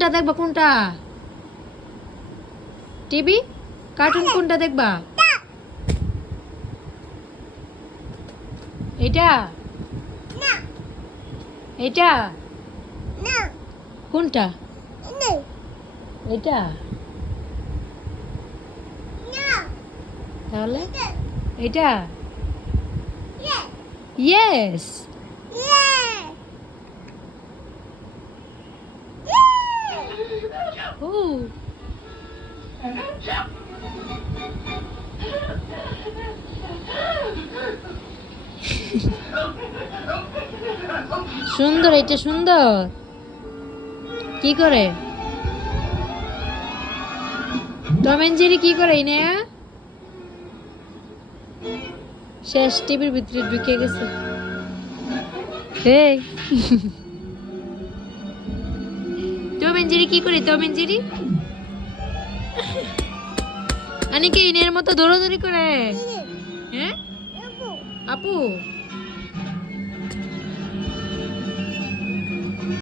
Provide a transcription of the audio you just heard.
কোনটা দেখবা কোনটা টিভি কার্টুন কোনটা দেখবা এটা এটা কোনটা এটা তাহলে এটা ইয়েস ও সুন্দর এটা সুন্দর কি করে টম এন্ড জেরি কি করে ইনায়া শেষ টিভির ভিতরে ঢুকে গেছে এই টম এন্ড জেরি কি করে টম এন্ড জেরি আনিকে ইনের মতো দৌড়াদৌড়ি করে হ্যাঁ আপু